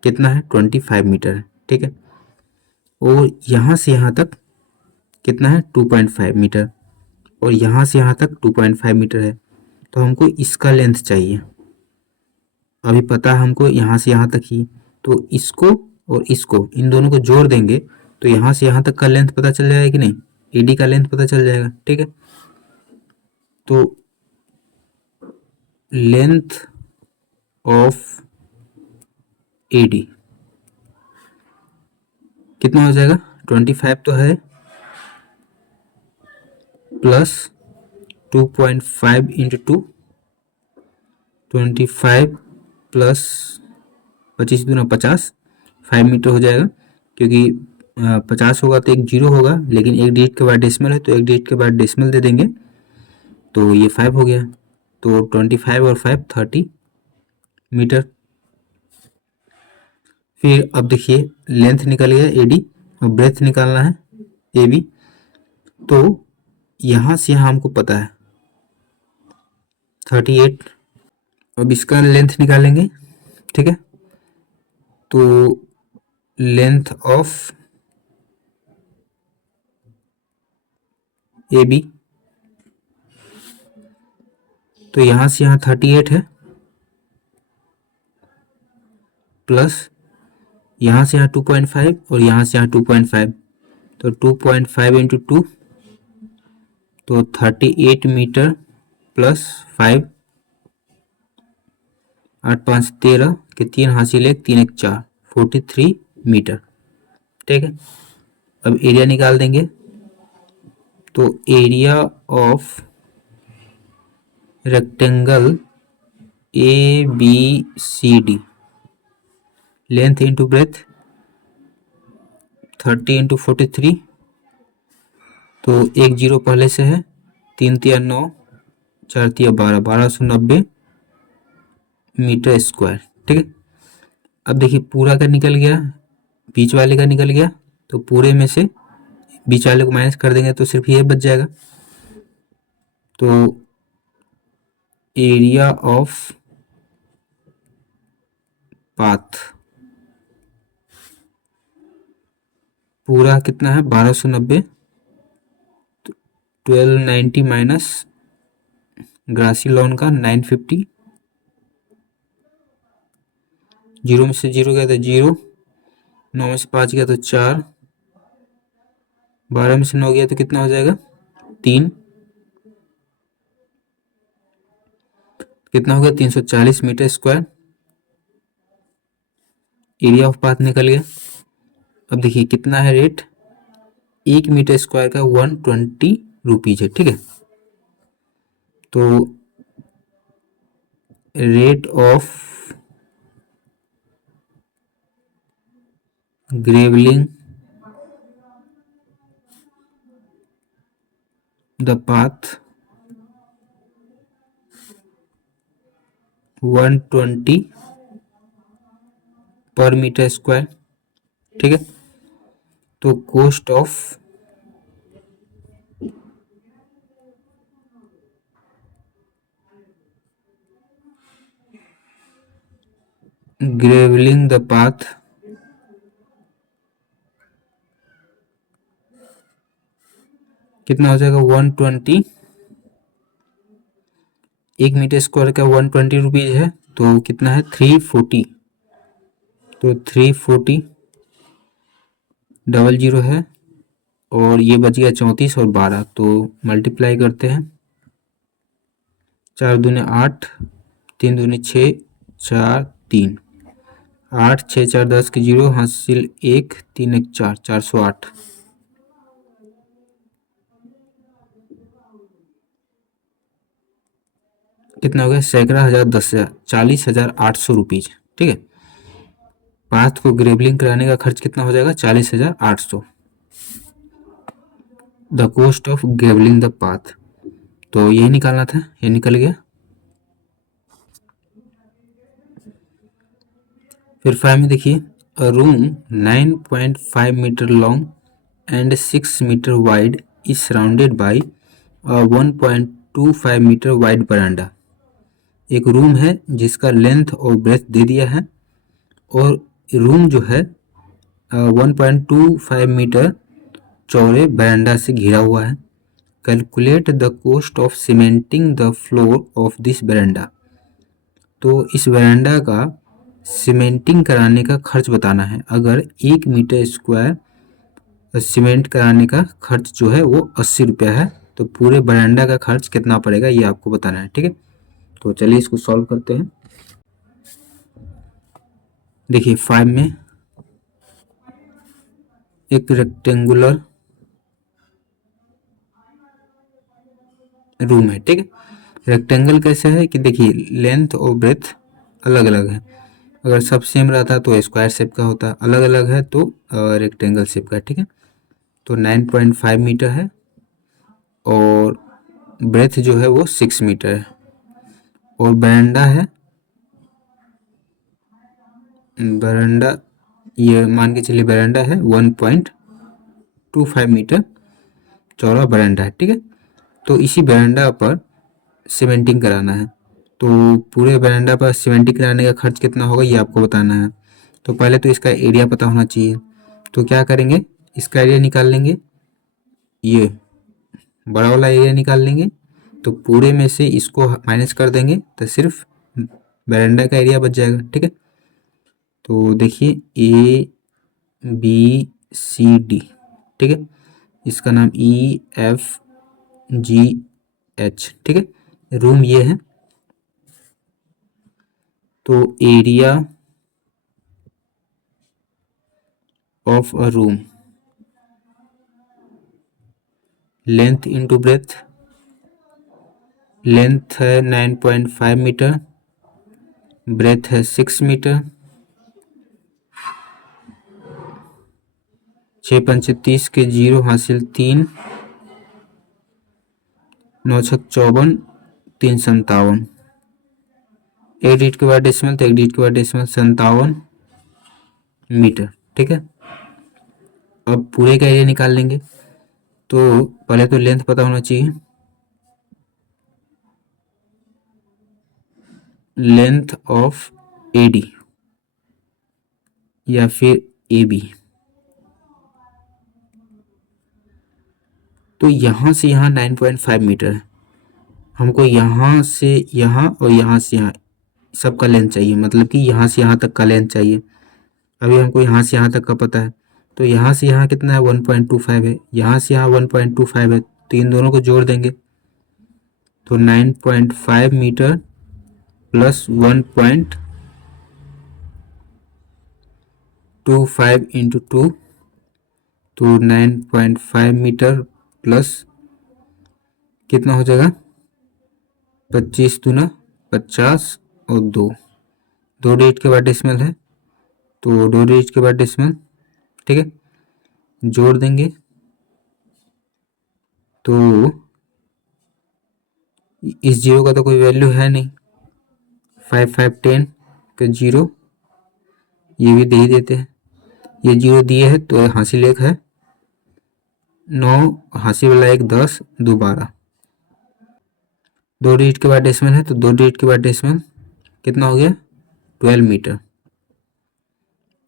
कितना है? 25 मीटर है। ठीक है, और यहाँ से यहाँ तक कितना है? 2.5 मीटर, और यहाँ से यहाँ तक 2.5 मीटर है। तो हमको इसका लेंथ चाहिए। अभी पता है हमको यहाँ से यहाँ तक ही, तो इसको और इसको इन दोनों को जोड़ देंगे तो यहाँ से यहाँ तक का लेंथ पता चल जाएगा कि नहीं? एडी का लेंथ पता चल जाएगा। ठीक है, तो लेंथ ऑफ एडी कितना हो जाएगा? 25 तो है प्लस 2.5 इंटू 2, 25 प्लस 25 दूना 50, 5 मीटर हो जाएगा। क्योंकि 50 होगा तो एक जीरो होगा, लेकिन एक डिजिट के बाद डेसिमल है तो एक डिजिट के बाद डेसिमल दे देंगे, तो ये 5 हो गया। तो 25 और 5 30 मीटर। फिर अब देखिए लेंथ निकल गया एडी और ब्रेथ निकालना है ए बी। तो यहाँ से यहाँ हमको पता है 38। अब इसका लेंथ निकालेंगे। ठीक है, तो लेंथ ऑफ ए बी, तो यहाँ से यहाँ 38 है प्लस यहाँ से यहाँ 2.5 और यहाँ से यहाँ 2.5, तो 2.5 इंटू 2 तो 38 मीटर प्लस 5, 8 5 13 के 3 हासिल 1 3 1 4 43 मीटर। ठीक है, अब एरिया निकाल देंगे। तो area of rectangle A B C D, length into breadth 30 into 43, तो एक जीरो पहले से है, 3 तिया 9 4 तिया 12 1290 मीटर स्क्वायर। ठीक है, अब देखिए पूरा का निकल गया, बीच वाले का निकल गया, तो पूरे में से बीच वाले को माइनस कर देंगे तो सिर्फ ये बच जाएगा। तो एरिया ऑफ पाथ पूरा कितना है? 1290, 1290 माइनस ग्रासी लॉन का 950, जीरो में से जीरो गया तो जीरो, 9 में से 5 गया तो 4, 12 में से 9 गया तो कितना हो जाएगा? 3, कितना हो गया? 340 metre square. Area of path निकल गया। अब देखिए कितना है रेट? 1 मीटर स्क्वायर का 120 रुपीज है। ठीक है, तो rate of gravelling the path 120 per metre square. ठीक है, तो cost of gravelling the path कितना हो जाएगा? 120, 1 मीटर स्क्वायर का 120 रुपीज है, तो कितना है? 340, तो 340 डबल जीरो है और ये बच गया 34 और 12, तो मल्टीप्लाई करते हैं। 4 दूने 8, 3 दूने 6 4 3, 8 6 4 10 के 0 हासिल 1 3 1 4 408 कितना हो गया? सैकड़ा, हजार, 10,000, 40,800 रुपीज। ठीक है। पाथ को ग्रेवलिंग कराने का खर्च कितना हो जाएगा? 40,800। The cost of gravelling the path, तो यही निकालना था, ये निकल गया। फिर 5 में देखिए, a room 9.5 metre long and 6 metre wide is surrounded by 1.25 metre wide veranda. एक रूम है जिसका लेंथ और ब्रेथ दे दिया है, और रूम जो है 1.25 मीटर चौड़े बरांडा से घिरा हुआ है। Calculate the cost of cementing the floor of this veranda, तो इस बरांडा का सीमेंटिंग कराने का खर्च बताना है। अगर 1 मीटर स्क्वायर सीमेंट कराने का खर्च जो है वो 80 रुपया है, तो पूरे बरांडा का खर्च कितना पड़ेगा ये आपको बताना है। ठीक है, तो चलिए इसको सॉल्व करते हैं। देखिए 5 में एक रेक्टेंगुलर रूम है। ठीक है, रेक्टेंगल कैसे है कि देखिए लेंथ और ब्रेथ अलग अलग है। अगर सब सेम रहता तो स्क्वायर शेप का होता, अलग अलग है तो रेक्टेंगल शेप का। ठीक है, तो 9.5 मीटर है और ब्रेथ जो है वो 6 मीटर है, और बरांडा है, बरांडा ये मान के चलिए बरांडा है 1.25 मीटर चौड़ा बरांडा है। ठीक है, तो इसी बरांडा पर सीमेंटिंग कराना है, तो पूरे बरांडा पर सीमेंटिंग कराने का खर्च कितना होगा ये आपको बताना है। तो पहले तो इसका एरिया पता होना चाहिए, तो क्या करेंगे, इसका एरिया निकाल लेंगे, ये बड़ा वाला एरिया निकाल लेंगे, तो पूरे में से इसको माइनस कर देंगे तो सिर्फ बरांडा का एरिया बच जाएगा। ठीक है, तो देखिए ABCD, ठीक है, इसका नाम EFGH। ठीक है, रूम ये है, तो area of a room, length into breath, length है 9.5 मीटर, ब्रेथ है 6 मीटर, 6 पंचे 30 के 0 हासिल 3, 9 छक 54, 3 57, एक डिजिट के बाद डेसिमल तो एक डिजिट के बाद डेसिमल 57 मीटर। ठीक है, अब पूरे का एरिया निकाल लेंगे, तो पहले तो लेंथ पता होना चाहिए, लेंथ ऑफ AD या फिर AB, तो यहाँ से यहाँ 9.5 मीटर है, हमको यहाँ से यहाँ और यहाँ से यहाँ सबका लेंथ चाहिए, मतलब कि यहाँ से यहाँ तक का लेंथ चाहिए। अभी हमको यहाँ से यहाँ तक का पता है, तो यहाँ से यहाँ कितना है 1.25 है, यहाँ से यहाँ 1.25 है, तो इन दोनों को जोड़ देंगे तो 9.5 मीटर प्लस 1.25 इंटू 2, तो 9.5 मीटर प्लस कितना हो जाएगा 25 दूना 50 और 2 डिजिट के बाद डेसिमल है, तो 2 डिजिट के बाद डेसिमल। ठीक है, जोड़ देंगे तो इस जीरो का तो कोई वैल्यू है नहीं, 5 5 10 का जीरो, ये भी दे ही देते हैं, ये जीरो दिए है तो हासिल 1 है, 9 हासिल वाला 1 10 2 12, 2 डिजिट के बाद डेसिमल है, तो 2 डिजिट के बाद डेसिमल कितना हो गया 12 मीटर।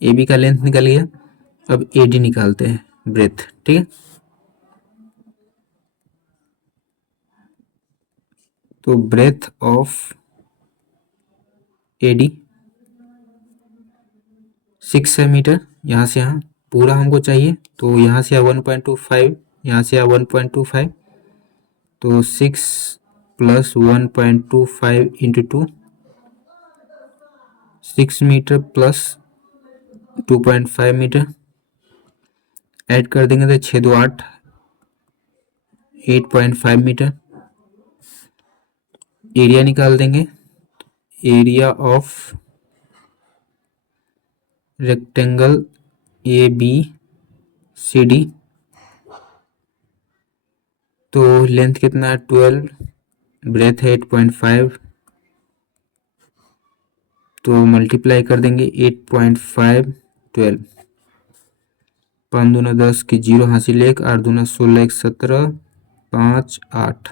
AB का लेंथ निकल गया, अब AD निकालते हैं, ब्रेथ। ठीक है, तो ब्रेथ ऑफ AD 6 मीटर, यहाँ से यहाँ पूरा हमको चाहिए, तो यहाँ से 1.25, यहाँ से 1.25, तो 6 plus 1.25 into 2, 6 metre plus 2.5 metre add कर देंगे तो 6 2 8, 8.5 मीटर। एरिया निकाल देंगे, area of rectangle A B C D, तो लेंथ कितना है 12, ब्रेथ है 8.5, तो मल्टीप्लाई कर देंगे 8.5 12, 5 दूना 10 की 0 हासिल 1, 8 दूना 16 1 17, 5 8,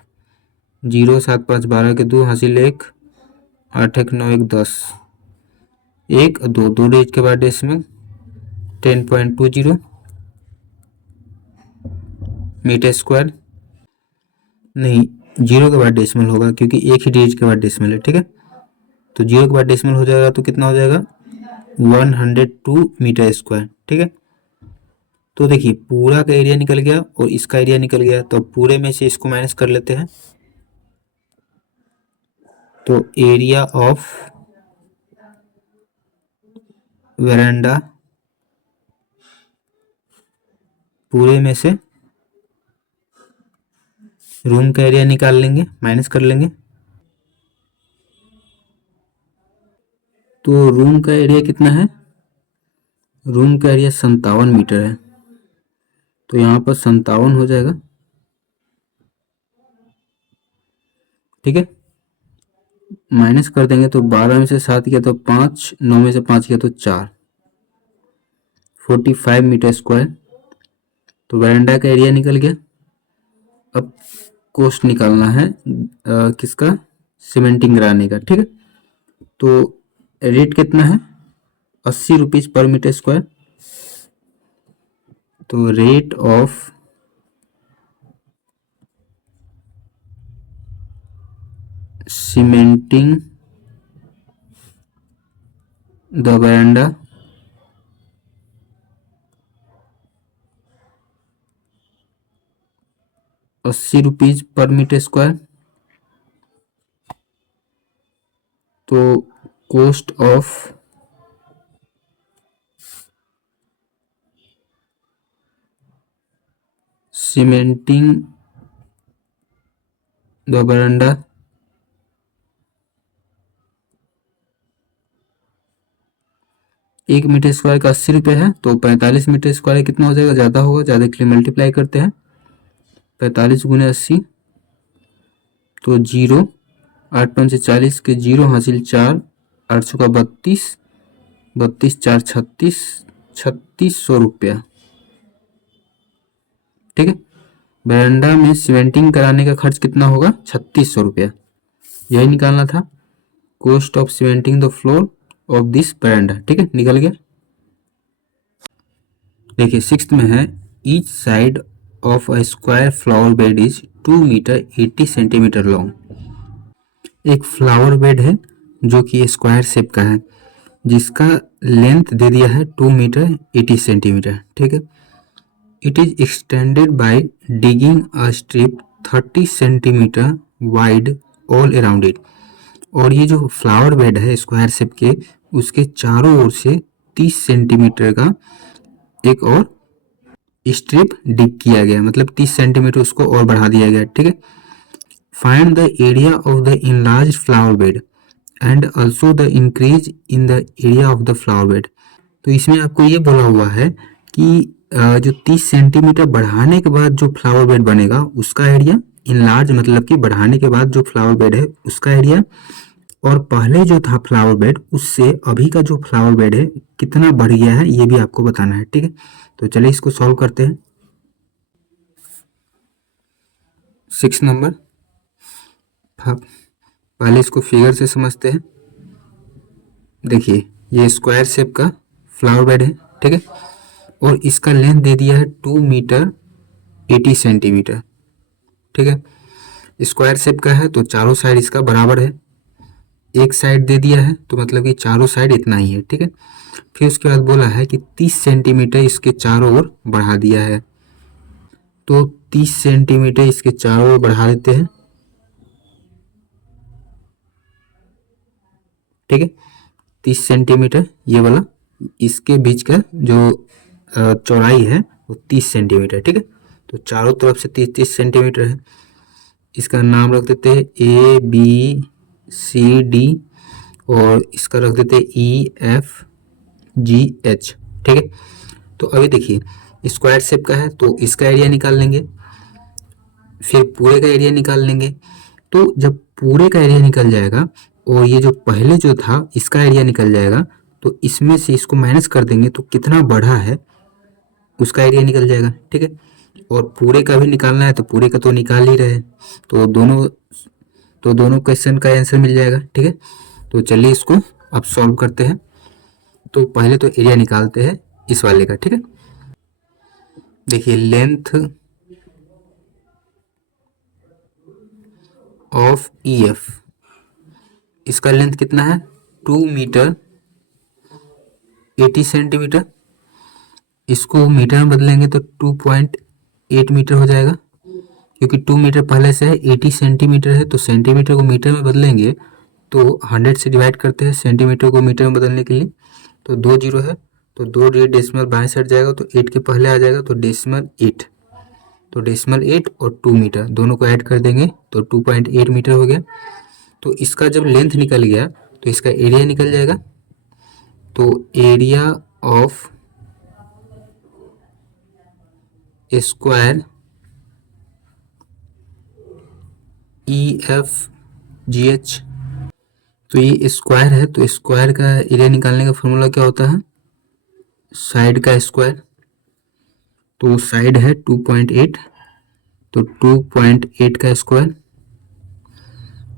0 7 5 12 के 2 हासिल 1, 8 1 9 1 10, 1 2 2 डिजिट के बाद डेसिमल 10.20 मीटर स्क्वायर। नहीं, 0 के बाद डेसिमल होगा क्योंकि एक ही डिजिट के बाद डेसिमल है, ठीक है। तो 0 के बाद डेसिमल हो जाएगा तो कितना हो जाएगा 102 मीटर स्क्वायर, ठीक है। तो देखिए पूरा का एरिया निकल गया और इसका एरिया निकल गया, तो पूरे में से इसको माइनस कर लेते हैं। तो एरिया ऑफ वेरांडा पूरे में से रूम का एरिया निकाल लेंगे, माइनस कर लेंगे। तो रूम का एरिया कितना है, रूम का एरिया 57 मीटर है, तो यहाँ पर 57 हो जाएगा, ठीक है। माइनस कर देंगे तो 12 में से 7 किया तो 5, 9 में से 5 किया तो 4, 45 मीटर स्क्वायर। तो वरांडा का एरिया निकल गया। अब कॉस्ट निकालना है किसका, सीमेंटिंग कराने का, ठीक है। तो रेट कितना है 80 रुपीज़ पर मीटर स्क्वायर। तो rate of cementing the veranda 80 rupees per metre square. तो cost of cementing the veranda 1 metre square का 80 रुपये है, तो 45 मीटर स्क्वायर कितना हो जाएगा, ज़्यादा होगा, ज़्यादा के लिए मल्टीप्लाई करते हैं 45 गुने 80, तो 0, 8 5 से 40 के 0 हासिल 4, 8 का 32, 32 4 36, 3600 रुपया, ठीक है। बरामदा में सीमेंटिंग कराने का खर्च कितना होगा 3600 रुपया, यही निकालना था, cost of cementing the floor of this बरामदा, ठीक है, निकल गया। देखिए 6th में है each side of a square flower bed is 2 metre 80 centimetre long. एक फ्लावर बेड है जो कि स्क्वायर शेप का है, जिसका लेंथ दे दिया है 2 मीटर 80 सेंटीमीटर, ठीक है। It is extended by digging a strip 30 centimetre wide all around it. और ये जो फ्लावर बेड है स्क्वायर शेप के, उसके चारों ओर से 30 सेंटीमीटर का एक और स्ट्रिप डिग किया गया, मतलब 30 सेंटीमीटर उसको और बढ़ा दिया गया, ठीक है। Find the area of the enlarge flower bed and also the increase in the area of the flower bed. तो इसमें आपको ये बोला हुआ है कि जो 30 सेंटीमीटर बढ़ाने के बाद जो फ्लावर बेड बनेगा उसका एरिया, इनलार्ज मतलब कि बढ़ाने के बाद जो फ्लावर बेड है उसका एरिया, और पहले जो था फ्लावर बेड उससे अभी का जो फ्लावर बेड है कितना बढ़ गया है ये भी आपको बताना है, ठीक है। तो चलिए इसको सॉल्व करते हैं। 6 नंबर, पहले इसको फिगर से समझते हैं। देखिए ये स्क्वायर शेप का फ्लावर बेड है, ठीक है, और इसका लेंथ दे दिया है 2 मीटर 80 सेंटीमीटर, ठीक है। स्क्वायर शेप का है तो चारों साइड इसका बराबर है, एक साइड दे दिया है तो मतलब कि चारों साइड इतना ही है, ठीक है। फिर उसके बाद बोला है कि 30 सेंटीमीटर इसके चारों ओर बढ़ा दिया है, तो 30 सेंटीमीटर इसके चारों ओर बढ़ा देते हैं, ठीक है। 30 सेंटीमीटर ये वाला इसके बीच का जो चौड़ाई है वो 30 सेंटीमीटर, ठीक है। तो चारों तरफ से 30-30 सेंटीमीटर है। इसका नाम रख देते हैं ABCD और इसका रख देते हैं EFGH, ठीक है। तो अभी देखिए स्क्वायर शेप का है तो इसका एरिया निकाल लेंगे, फिर पूरे का एरिया निकाल लेंगे। तो जब पूरे का एरिया निकल जाएगा और ये जो पहले जो था इसका एरिया निकल जाएगा, तो इसमें से इसको माइनस कर देंगे तो कितना बढ़ा है उसका एरिया निकल जाएगा, ठीक है। और पूरे का भी निकालना है तो पूरे का तो निकाल ही रहे हैं, तो दोनों क्वेश्चन का आंसर मिल जाएगा, ठीक है। तो चलिए इसको अब सॉल्व करते हैं। तो पहले तो एरिया निकालते हैं इस वाले का, ठीक है। देखिए लेंथ ऑफ EF, इसका लेंथ कितना है 2 मीटर 80 सेंटीमीटर। इसको मीटर में बदलेंगे तो 2.8 मीटर हो जाएगा, क्योंकि 2 मीटर पहले से है, 80 सेंटीमीटर है, तो सेंटीमीटर को मीटर में बदलेंगे तो 100 से डिवाइड करते हैं सेंटीमीटर को मीटर में बदलने के लिए। तो 2 जीरो है तो 2 डेसिमल बाएं साइड जाएगा तो 8 के पहले आ जाएगा, तो डेसिमल 8, तो डेसिमल 8 और 2 मीटर दोनों को ऐड कर देंगे तो 2.8 मीटर हो गया। तो इसका जब लेंथ निकल गया तो इसका एरिया निकल जाएगा। तो एरिया ऑफ स्क्वायर EFGH, तो ये स्क्वायर है तो स्क्वायर का एरिया निकालने का फॉर्मूला क्या होता है साइड का स्क्वायर। तो साइड है 2.8, तो 2.8 का स्क्वायर,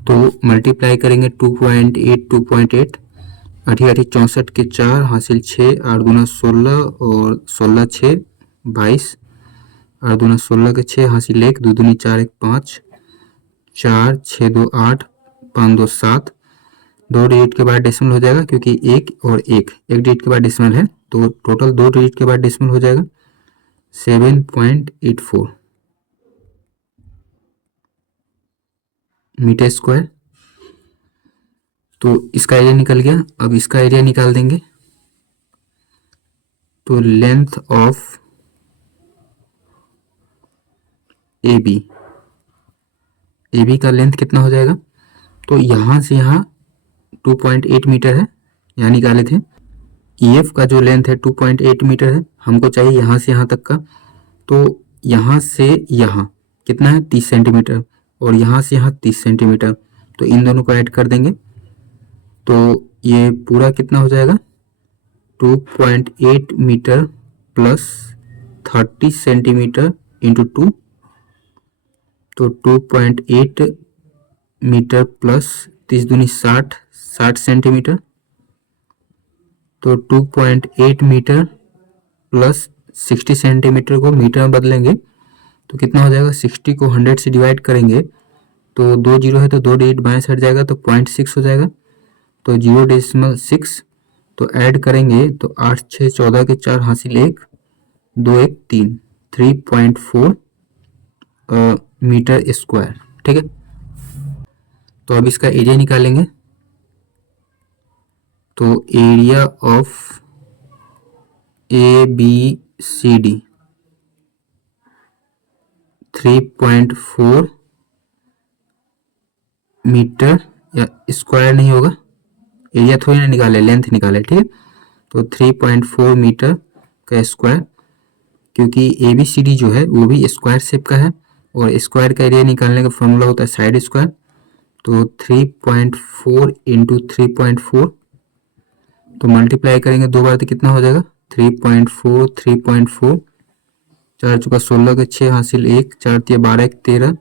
तो मल्टीप्लाई करेंगे 2.8 8 64 के 4 हासिल 6 8 दूना 16 और 16 6 22 8 दूना 16 के 6 हासिल 1 2 दूनी 4 1 5 4 6 2 8 5 2 7, 2 डिजिट के बाद डेसिमल हो जाएगा क्योंकि एक और एक डिजिट के बाद डेसिमल है, तो टोटल 2 डिजिट के बाद डेसिमल हो जाएगा 7.84 मीटर स्क्वायर। तो इसका एरिया निकल गया। अब इसका एरिया निकाल देंगे। तो लेंथ ऑफ AB का लेंथ कितना हो जाएगा, तो यहाँ से यहाँ 2.8 मीटर है, यहाँ निकाले थे। EF का जो लेंथ है 2.8 मीटर है, हमको चाहिए यहाँ से यहाँ तक का, तो यहाँ से यहाँ कितना है 30 सेंटीमीटर और यहाँ से यहाँ 30 सेंटीमीटर, तो इन दोनों को ऐड कर देंगे तो ये पूरा कितना हो जाएगा 2.8 मीटर प्लस 30 सेंटीमीटर इंटू 2, तो 2.8 मीटर प्लस 30 दूनी 60 सेंटीमीटर, तो 2.8 मीटर प्लस 60 सेंटीमीटर को मीटर में बदलेंगे तो कितना हो जाएगा 60 को 100 से डिवाइड करेंगे तो 2 जीरो है तो 2 डिजिट बाएं साइड जाएगा तो 0.6 हो जाएगा, तो 0.6, तो ऐड करेंगे तो 8 6 14 के 4 हासिल 1 2 1 3 3.4 मीटर स्क्वायर, ठीक है। तो अब इसका एरिया निकालेंगे। तो एरिया ऑफ ABCD 3.4 मीटर, या स्क्वायर नहीं होगा, एरिया थोड़ी ना निकाले, लेंथ निकाले, ठीक है। तो 3.4 मीटर का स्क्वायर, क्योंकि ABCD जो है वो भी स्क्वायर शेप का है और स्क्वायर का एरिया निकालने का फॉर्मूला होता है साइड स्क्वायर। तो 3.4 इंटू 3.4, तो मल्टीप्लाई करेंगे दो बार तो कितना हो जाएगा 3.4 3.4, 4 चुका 16 के 6 हासिल 1 4 तिया 12 1 13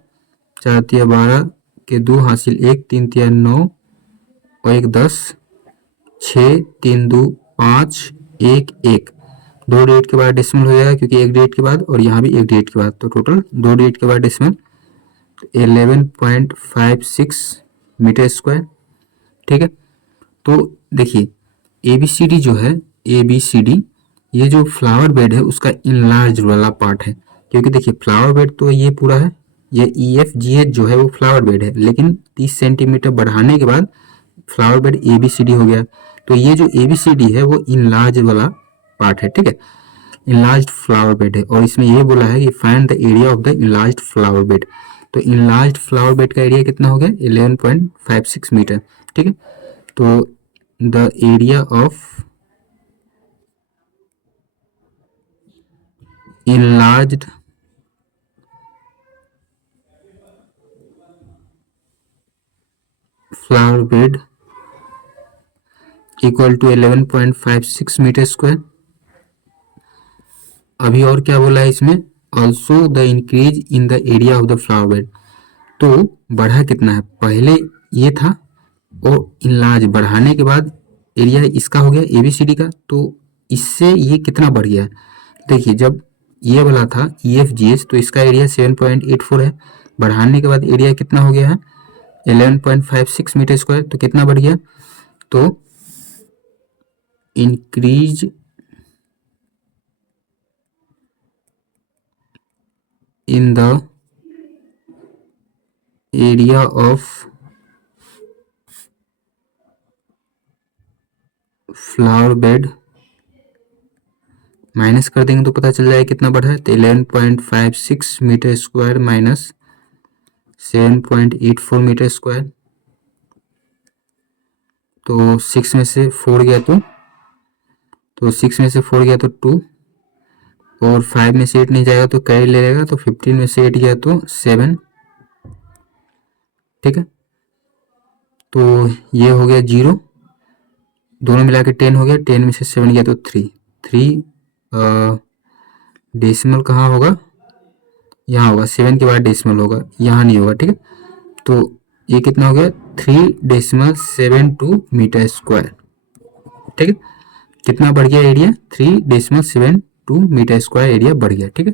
4 तिया 12 के 2 हासिल 1 3 तिया 9 और 1 10 6 3 2 5 1 1, 2 डिजिट के बाद डेसिमल हो जाएगा क्योंकि 1 डिजिट के बाद और यहाँ भी 1 डिजिट के बाद, तो टोटल 2 डिजिट के बाद डेसिमल 11.56 मीटर स्क्वायर, ठीक है। तो देखिए ABCD जो है ABCD, ये जो फ्लावर बेड है उसका इनलार्ज वाला पार्ट है, क्योंकि देखिए फ्लावर बेड तो ये पूरा है, ये EFGH जो है वो फ्लावर बेड है, लेकिन 30 सेंटीमीटर बढ़ाने के बाद फ्लावर बेड ABCD हो गया। तो ये जो ABCD है वो इनलार्ज वाला पार्ट है, ठीक है, इनलार्ज्ड फ्लावर बेड है। और इसमें ये बोला है कि find the area of the enlarged flower bed. तो इनलार्ज्ड फ्लावर बेड का एरिया कितना हो गया 11.56 मीटर, ठीक है। तो the area of enlarged flower bed equal to 11.56 metre square. अभी और क्या बोला है इसमें, also the increase in the area of the flower bed. तो बढ़ा कितना है, पहले ये था और इनलार्ज बढ़ाने के बाद एरिया इसका हो गया ABCD का, तो इससे ये कितना बढ़ गया है। देखिए जब ये वाला था EFGH तो इसका एरिया 7.84 है, बढ़ाने के बाद एरिया कितना हो गया है 11.56 मीटर स्क्वायर, तो कितना बढ़ गया, तो increase in the area of flower bed minus कर देंगे तो पता चल जाएगा कितना बढ़ा है, तो 11.56 metre square minus 7.84 metre square. तो 6 में से 4 गया तो 6 में से 4 गया तो 2, और 5 में से 8 नहीं जाएगा तो कैरी ले लेगा, तो 15 में से 8 गया तो 7, ठीक है। तो ये हो गया 0, दोनों मिला के 10 हो गया, 10 में से 7 गया तो 3 डेसिमल कहाँ होगा, यहाँ होगा, 7 के बाद डेसिमल होगा, यहाँ नहीं होगा, ठीक है। तो ये कितना हो गया 3.72 मीटर स्क्वायर, ठीक है। कितना बढ़ गया एरिया 3.72 मीटर स्क्वायर एरिया बढ़ गया, ठीक है।